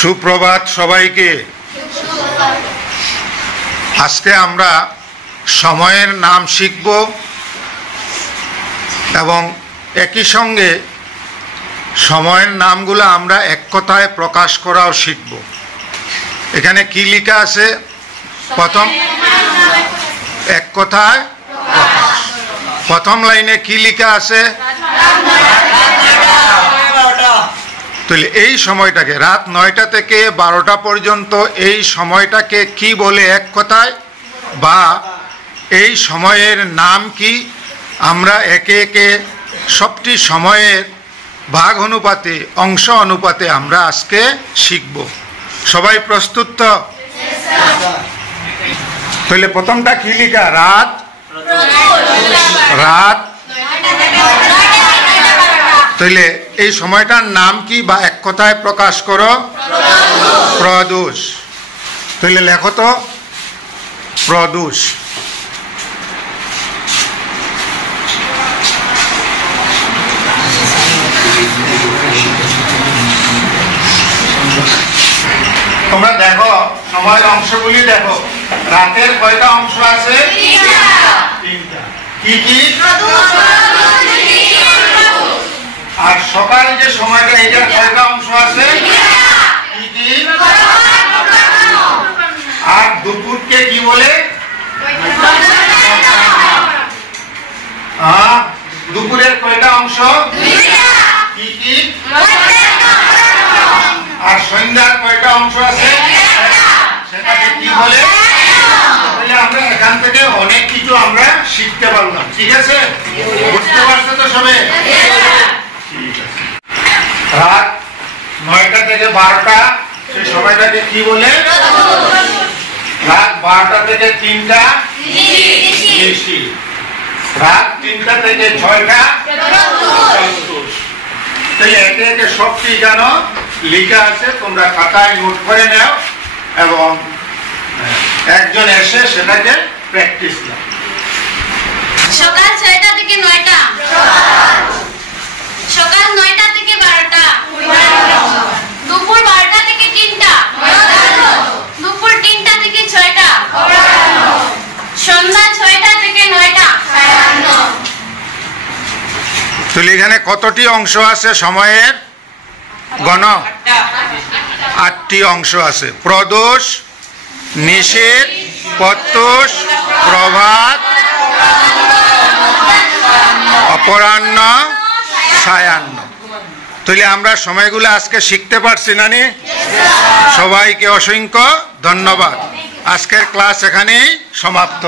সুপ্রভাত সবাইকে। আজকে আমরা সময়ের নাম শিখব এবং একই সঙ্গে সময়ের নামগুলো আমরা এক কথায় প্রকাশ করাও শিখব। এখানে কি লেখা আছে? প্রথম এক কথায় প্রকাশ। প্রথম লাইনে কি লেখা আছে? তাহলে এই সময়টাকে রাত 9টা থেকে 12টা পর্যন্ত এই সময়টাকে কি বলে এক কথায়, বা এই সময়ের নাম কি, আমরা একে একে সবটি সময়ের ভাগ অনুপাতে, অংশ অনুপাতে আমরা আজকে শিখব। সবাই প্রস্তুত তো? তাহলে প্রথমটা কি লেখা? রাত। রাত। তাহলে এই সময়টার নাম কি বা এক কথায় প্রকাশ করো? প্রদোষ। তাহলে লেখো তো প্রদোষ। তোমরা দেখো সময়ের অংশগুলি দেখো। রাতের কয়টা অংশ আছে? তিনটা। কি কি? আর সকাল যে সময়টা, এটার কয়টা অংশ আছে? কি কি? আর দুপুরকে কি বলে? দুপুরের কয়টা অংশ? কি কি? আর সন্ধ্যার কয়টা অংশ আছে? সেটাকে কি বলে? তাহলে আমরা এখান থেকে অনেক কিছু আমরা শিখতে পারলাম। ঠিক আছে? বুঝতে পারছো তো সবাই? রাত 9টা থেকে 12টা সেই সময়টাকে কি বলে? রাত 12টা থেকে 3টা নিশি। রাত 3টা থেকে 6টা চতুর্থ। তাই একে একে সবটি জানো লেখা আছে, তোমরা খাতায় নোট করে নাও এবং একজন এসে সেটাকে প্র্যাকটিস নাও। সকাল 6টা থেকে 9টা, সকাল 9টা থেকে 12টা, দুপুর 12টা থেকে 3টা, দুপুর 3টা থেকে 6টা, সন্ধ্যা 6টা থেকে 9টা। তাহলে এখানে কতটি অংশ আছে সময়ের? গণ 8টি অংশ আছে। প্রদোষ, নিষেধ, প্রত্যুষ, প্রভাত, অপরাহ্ন, সায়াহ্ন। তাহলে আমরা সময়গুলো আজকে শিখতে পারছি না নি? সবাইকে অসংখ্য ধন্যবাদ। আজকের ক্লাস এখানেই সমাপ্ত।